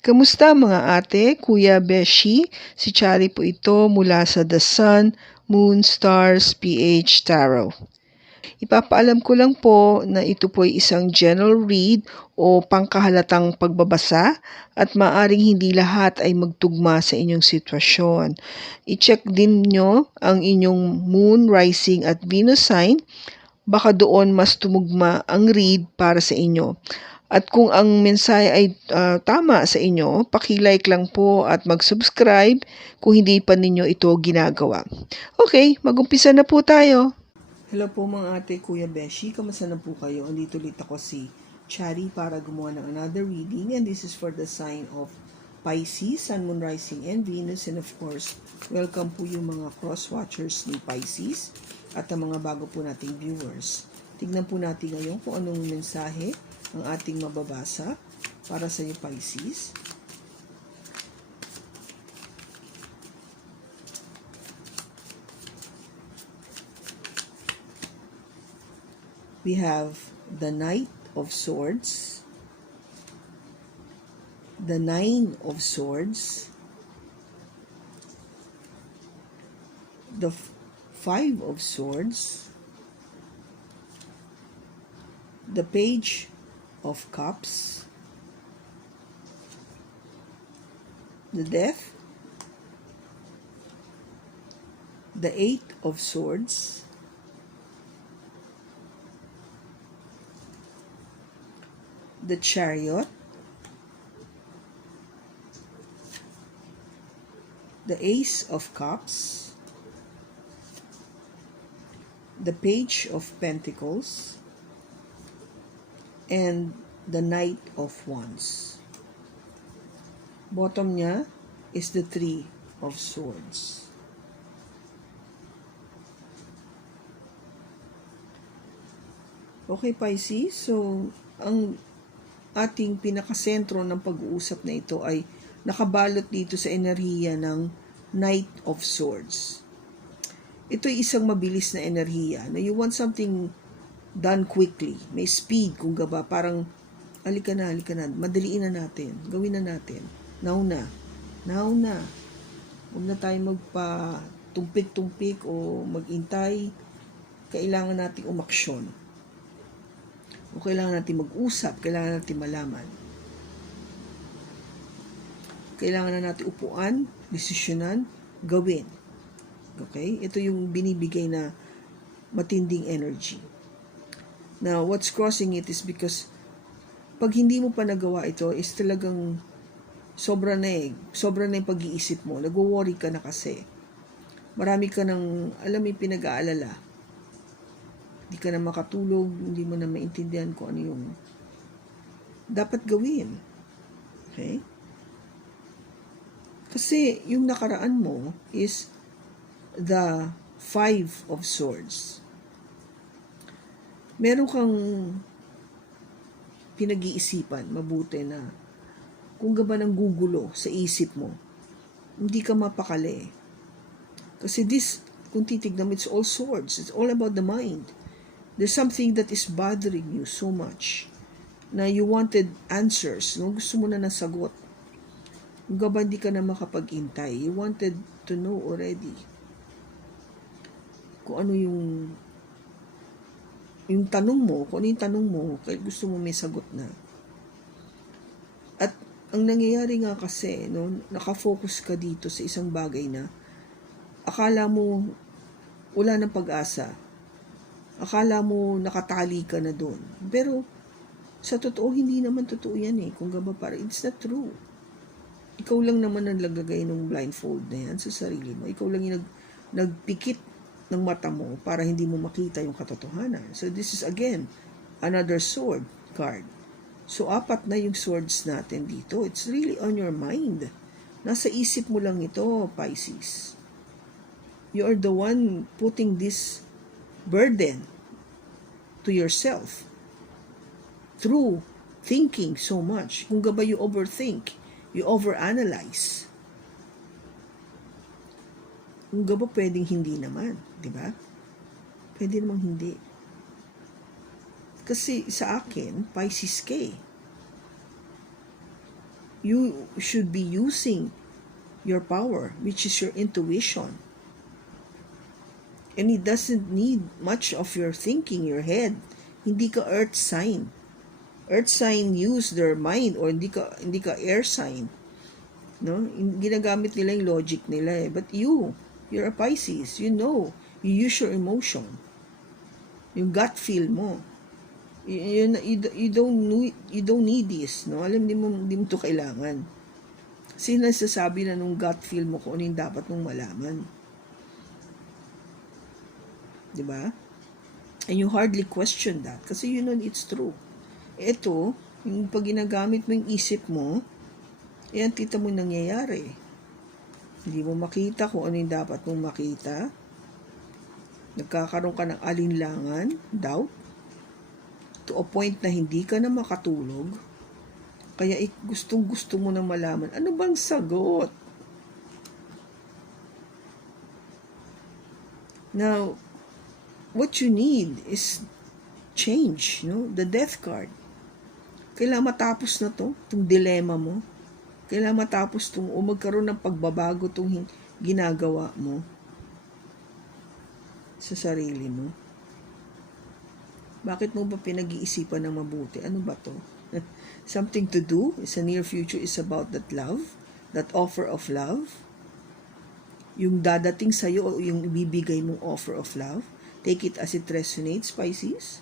Kamusta mga ate, kuya, beshi? Si Chari po ito mula sa The Sun, Moon, Stars, PH Tarot. Ipapaalam ko lang po na ito po ay isang general read o pangkahalatang pagbabasa at maaring hindi lahat ay magtugma sa inyong sitwasyon. I-check din nyo ang inyong Moon, Rising at Venus sign. Baka doon mas tumugma ang read para sa inyo. At kung ang mensahe ay tama sa inyo, paki-like lang po at mag-subscribe kung hindi pa ninyo ito ginagawa. Okay, mag-umpisa na po tayo. Hello po mga ate, kuya, beshi. Kamusta na po kayo? Andito ulit ako si Chari para gumawa ng another reading, and this is for the sign of Pisces, Sun, Moon, Rising, and Venus. And of course, welcome po yung mga cross-watchers ni Pisces at ang mga bago po nating viewers. Tignan po natin ngayon kung anong mensahe ang ating mababasa para sa iyo, Pisces. We have the Knight of Swords, the Nine of Swords, the Five of Swords, the Page of Cups, the Death, the Eight of Swords, the Chariot, the Ace of Cups, the Page of Pentacles, and the Knight of Wands. Bottom niya is the Three of Swords. Okay, Pisces, so ang ating pinakasentro ng pag-uusap na ito ay nakabalot dito sa enerhiya ng Knight of Swords. Ito ay isang mabilis na enerhiya na you want something done quickly. May speed, kung gaba, parang halika na, madaliin na natin, gawin na natin. Now na. Huwag na tayo magpa-tumpik-tumpik o mag-intay. Kailangan nating umaksyon. O kailangan natin mag-usap, kailangan natin malaman. Kailangan na natin upuan, desisyonan, gawin. Okay? Ito yung binibigay na matinding energy. Now, what's crossing it is because pag hindi mo pa nagawa ito, is talagang sobra na yung pag-iisip mo. Nag-worry ka na kasi. Marami ka ng, yung pinag-aalala. Hindi ka na makatulog, hindi mo na maintindihan kung ano yung dapat gawin. Okay? Kasi yung nakaraan mo is the Five of Swords. Meron kang pinag-iisipan mabuti na kung gaba ng gugulo sa isip mo, hindi ka mapakali. Kasi this, kung titignan mo, it's all swords. It's all about the mind. There's something that is bothering you so much na you wanted answers. No? Gusto mo na ng sagot. Kung gaba hindi ka na makapag-intay, you wanted to know already kung ano yung tanong mo, kung ano yung tanong mo, kaya gusto mo may sagot na. At ang nangyayari nga kasi, no, nakafocus ka dito sa isang bagay na akala mo wala ng pag-asa. Akala mo nakatali ka na doon. Pero sa totoo, hindi naman totoo yan eh. Kung gaba para, it's not true. Ikaw lang naman ang lagagay ng blindfold na yan sa sarili mo. Ikaw lang yung nagpikit ng mata mo para hindi mo makita yung katotohanan. So this is again, another sword card. So 4 na yung swords natin dito. It's really on your mind. Nasa isip mo lang ito, Pisces. You are the one putting this burden to yourself through thinking so much. Kung gaba you overthink, you overanalyze. Kung gaba pwedeng hindi naman, di ba? Pwede namang hindi. Kasi sa akin, Pisces K. you should be using your power, which is your intuition. And it doesn't need much of your thinking, your head. Hindi ka earth sign. Earth sign use their mind, or hindi ka air sign. No? Ginagamit nila yung logic nila eh. But you're a Pisces. You know. You use your emotion. Yung gut feel mo. You don't need this. No? Alam, di mo to kailangan. Kasi nasasabi na nung gut feel mo kung ano yung dapat mong malaman. Diba? And you hardly question that. Kasi you know it's true. Ito, yung pag ginagamit mo yung isip mo, yan, tita mo nangyayari. Hindi mo makita kung ano yung dapat mong makita. Nagkakaroon ka ng alinlangan, doubt, to a point na hindi ka na makatulog. Kaya gustong-gusto mo na malaman, ano bang sagot? Now, what you need is change, the death card. Kailangan matapos na itong dilema mo. Kailangan matapos o magkaroon ng pagbabago itong ginagawa mo sa sarili mo. Bakit mo ba pinag-iisipan ng mabuti? Ano ba to? Something to do sa near future is about that love, that offer of love. Yung dadating sa'yo o yung ibibigay mong offer of love. Take it as it resonates, Pisces.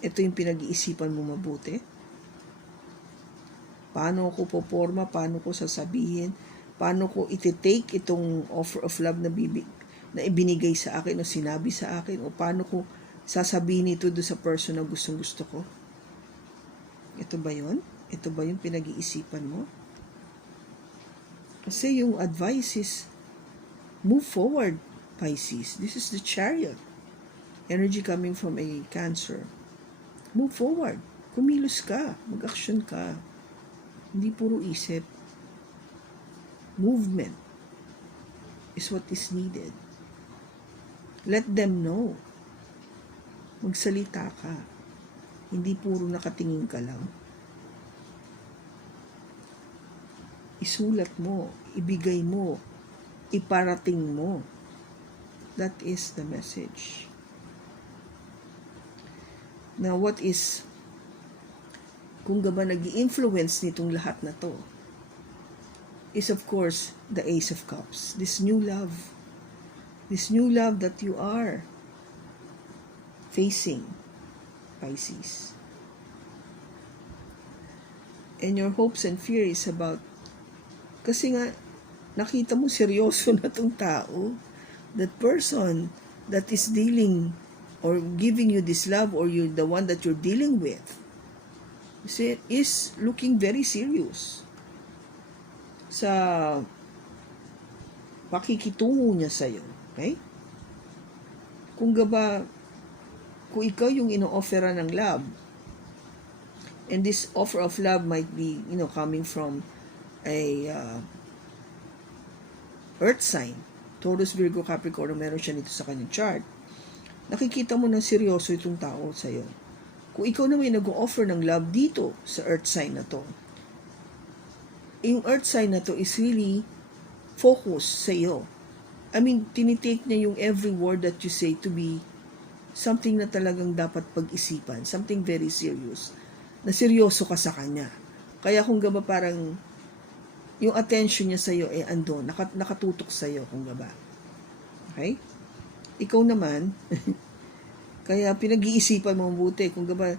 Ito yung pinag-iisipan mo mabuti. Paano ko poporma, paano ko sasabihin, paano ko iti-take itong offer of love na ibinigay sa akin o sinabi sa akin, o paano ko sasabihin ito do sa person na gustong-gusto ko. Ito ba yun? Ito ba yung pinag-iisipan mo? Kasi yung advice is, move forward, Pisces. This is the Chariot. Energy coming from a Cancer. Move forward. Kumilos ka. Mag-action ka. Hindi puro isip. Movement is what is needed. Let them know. Magsalita ka. Hindi puro nakatingin ka lang. Isulat mo. Ibigay mo. Iparating mo. That is the message. Now, what is, kung ba nag-i-influence nitong lahat na to, is of course, the Ace of Cups. This new love. This new love that you are facing, Pisces. And your hopes and fears about, kasi nga, nakita mo seryoso na tong tao. That person that is dealing or giving you this love, or you're the one that you're dealing with, is looking very serious sa pakikitungo niya sa'yo. Okay? Kung ikaw yung ino-offera ng love, and this offer of love might be, coming from a earth sign, Taurus, Virgo, Capricorn, meron siya nito sa kanyang chart, nakikita mo na seryoso itong tao sa'yo. Kung ikaw naman nag-o-offer ng love dito sa earth sign na to, yung earth sign na to is really focus sa'yo. I mean, tinitake niya yung every word that you say to be something na talagang dapat pag-isipan, something very serious, na seryoso ka sa kanya. Kaya kung gaba parang yung attention niya sa'yo ando, nakatutok sa'yo kung gaba. Okay? Ikaw naman, kaya pinag-iisipan mo mabuti. Kung gaba,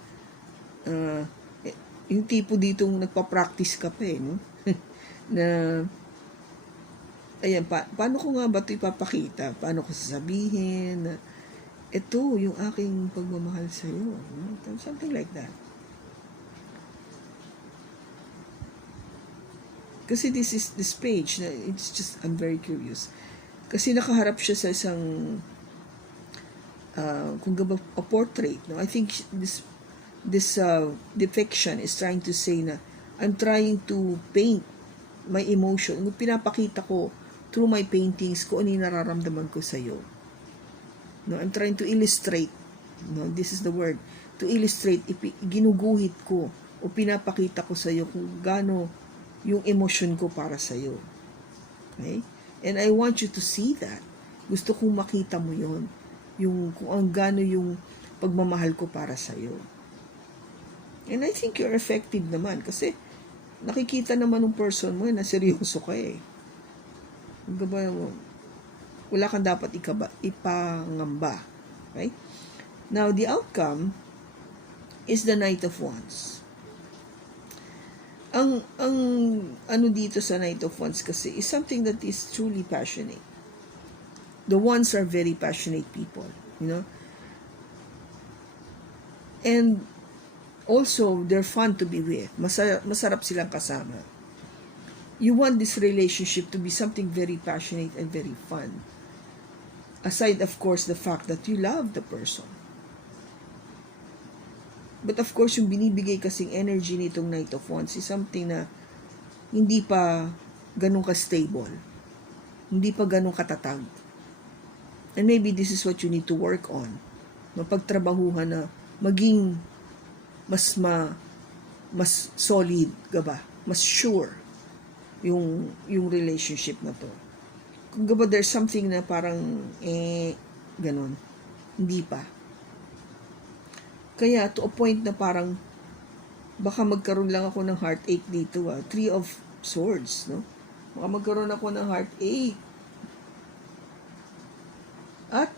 yung tipo ditong nagpa-practice ka pa no? Na, ayan, paano ko nga ba ito ipapakita? Paano ko sasabihin na, ito yung aking pagmamahal sa'yo. No? Something like that. Kasi this page, it's just, I'm very curious. Kasi nakaharap siya sa isang kung gaba a portrait, no? I think this depiction is trying to say na I'm trying to paint my emotion. Pinapakita ko through my paintings kung ano yung nararamdaman ko sa iyo. No, I'm trying to illustrate. No, this is the word. to illustrate, ginuguhit ko o pinapakita ko sa iyo kung gaano yung emosyon ko para sa iyo. Okay? And I want you to see that. Gusto kong makita mo yon, yung kung ang gaano yung pagmamahal ko para sa iyo. And I think you're effective naman kasi nakikita naman ng person mo na seryoso ka eh. Wala kang dapat ipangamba. Okay? Now, the outcome is the Knight of Wands. Ang ano dito sa Knight of Wands kasi is something that is truly passionate. The Wands are very passionate people, you know. And also, they're fun to be with. Masarap silang kasama. You want this relationship to be something very passionate and very fun. Aside, of course, the fact that you love the person. But of course, yung binibigay kasing energy nitong Knight of Wands is something na hindi pa ganun ka-stable. Hindi pa ganun katatag. And maybe this is what you need to work on. Mapagtrabahuhan na maging mas solid, gaba? Mas sure yung relationship na to. Kung gaba there's something na parang ganun. Hindi pa. Kaya to a point na parang baka magkaroon lang ako ng heartache dito. Three of Swords, no? Baka magkaroon ako ng heartache. At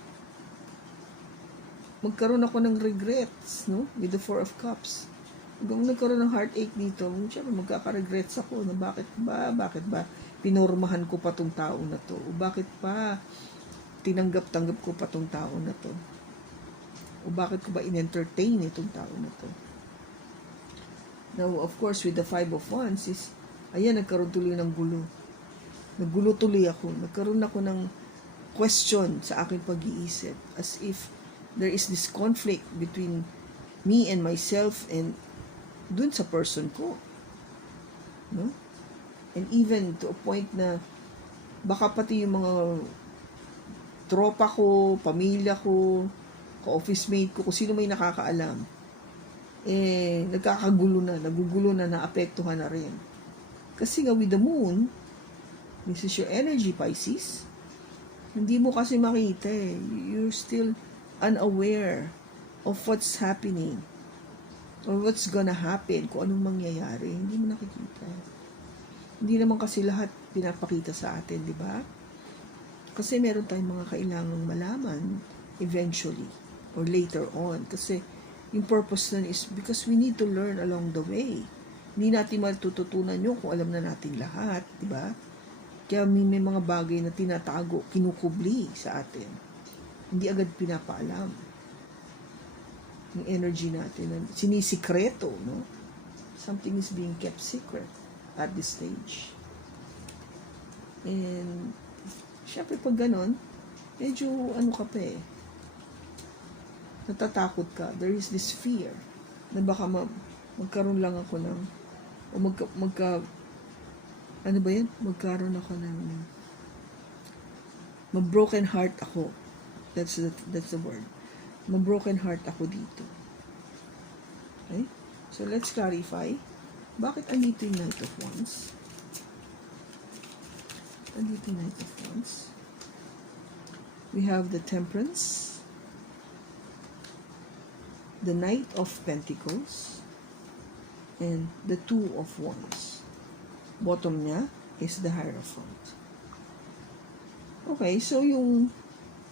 magkaroon ako ng regrets, no? With the Four of Cups. Kung nagkaroon ng heartache dito, syempre magkaka-regrets ako na bakit ba pinormahan ko pa tong tao na to? O bakit pa tinanggap-tanggap ko pa tong tao na to? O bakit ko ba in-entertain itong tao na to? Now, of course, with the Five of Wands is, ayan, nagkaroon tuloy ng gulo. Naggulo tuloy ako. Nagkaroon ako ng question sa aking pag-iisip. As if there is this conflict between me and myself and dun sa person ko. No? And even to a point na baka pati yung mga tropa ko, pamilya ko, ka-office mate ko, kung sino may nakakaalam, nagugulo na, naapektuhan na rin. Kasi nga with the moon, this is your energy, Pisces, hindi mo kasi makita eh. You're still unaware of what's happening or what's gonna happen, kung anong mangyayari. Hindi mo nakikita. Hindi naman kasi lahat pinapakita sa atin, di ba? Kasi meron tayong mga kailangang malaman eventually or later on. Kasi yung purpose nun is because we need to learn along the way. Hindi natin matututunan yun kung alam na natin lahat, di ba? Kaya may mga bagay na tinatago, kinukubli sa atin. Hindi agad pinapaalam. Yung energy natin, sinisikreto, no? Something is being kept secret at this stage. And, syempre pag ganon, medyo ano ka pa eh, natatakot ka. There is this fear na baka magkaroon lang ako ng, o ano ba yan? Magkaroon ako ng, ma-broken heart ako. That's the word. Ma-broken heart ako dito. Okay? So, let's clarify. Bakit andito yung Knight of Wands? Andito yung Knight of Wands. We have the Temperance, the Knight of Pentacles, and the Two of Wands. Bottom niya is the Hierophant. Okay, so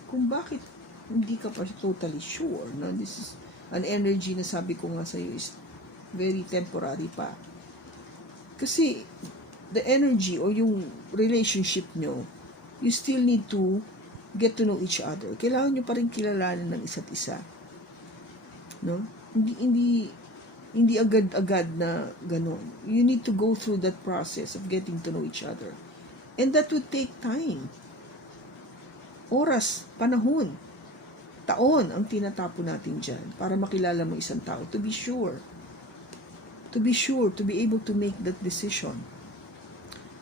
kung bakit hindi ka pa totally sure na this is an energy na sabi ko nga sa'yo is very temporary pa. Kasi the energy or yung relationship nyo, you still need to get to know each other. Kailangan nyo pa rin kilalanin ng isa't isa. No? Hindi agad-agad na ganon. You need to go through that process of getting to know each other. And that would take time. Oras, panahon, taon ang tinatapo natin dyan para makilala mo isang tao. To be sure. To be sure, to be able to make that decision.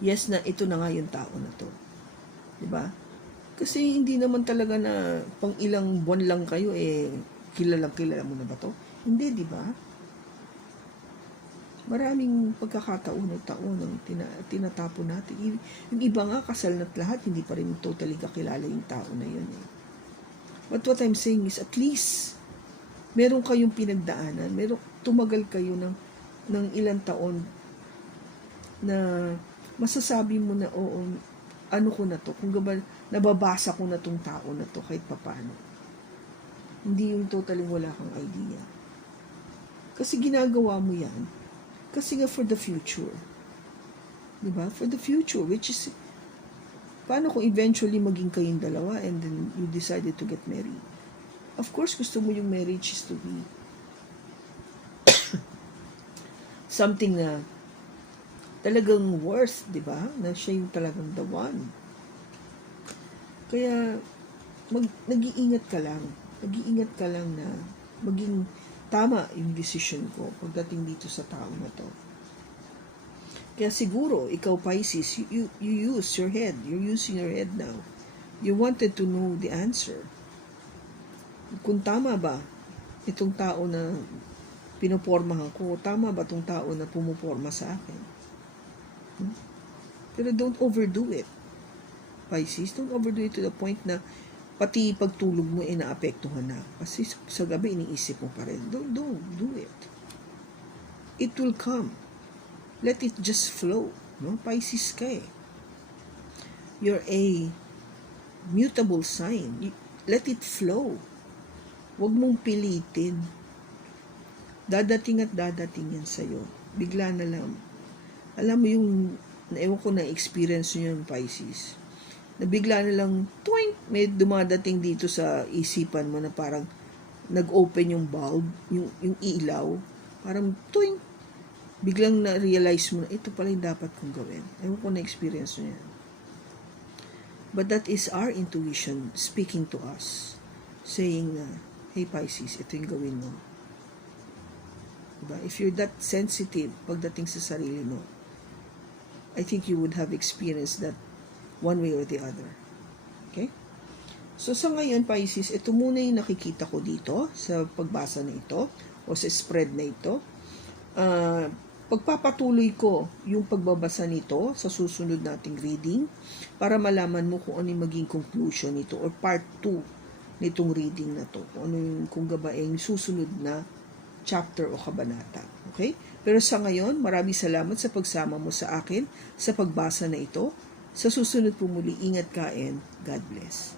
Yes na, ito na nga yung tao na to. Diba? Kasi hindi naman talaga na pang ilang buwan lang kayo, kilalang-kilala mo na ba to? Hindi, di ba? Maraming pagkakataon at taon ang tinatapon natin. Yung iba nga, kasal na't lahat, hindi pa rin totally kakilala yung tao na yun. Eh. But what I'm saying is, at least, meron kayong pinagdaanan, tumagal kayo ng ilang taon na masasabi mo na, oo, ano ko na to, kung nababasa ko na tong tao na to kahit papano. Hindi yung totally wala kang idea. Kasi ginagawa mo yan, kasi nga for the future. Diba? For the future, which is, paano kung eventually maging kayong dalawa and then you decided to get married? Of course, gusto mo yung marriage is to be something na talagang worth, di ba? Na siya yung talagang the one. Kaya, nag-iingat ka lang. Nag-iingat ka lang na maging tama yung decision ko pagdating dito sa tao na to. Kaya siguro, ikaw Pisces, you use your head. You're using your head now. You wanted to know the answer. Kung tama ba itong tao na pinopormahan ko, tama ba itong tao na pumuporma sa akin? Pero don't overdo it. Pisces, don't overdo it to the point na pati pagtulog mo naapektuhan na. Kasi sa gabi iniisip mo pa rin. Don't do it. It will come. Let it just flow. No? Pisces ka eh. You're a mutable sign. Let it flow. Huwag mong pilitin. Dadating at dadating yan sa'yo. Bigla na lang. Alam mo yung, ewan ko na experience nyo yung Pisces. Na bigla na lang, twink, may dumadating dito sa isipan mo na parang nag-open yung bulb, yung ilaw, parang twink, biglang na-realize mo na ito pala yung dapat kong gawin. Ewan ko na experience nyo yan. But that is our intuition speaking to us, saying na, hey Pisces, ito yung gawin mo. Diba? If you're that sensitive pagdating sa sarili mo, I think you would have experienced that one way or the other. Okay? So sa ngayon, Pisces, ito muna yung nakikita ko dito sa pagbasa na ito o sa spread na ito. Pagpapatuloy ko yung pagbabasa nito sa susunod nating reading para malaman mo kung ano yung maging conclusion nito or part 2 nitong reading na to. Kung ano yung kung gabaing susunod na chapter o kabanata. Okay? Pero sa ngayon, maraming salamat sa pagsama mo sa akin sa pagbasa na ito. Sa susunod po muli, ingat ka and God bless.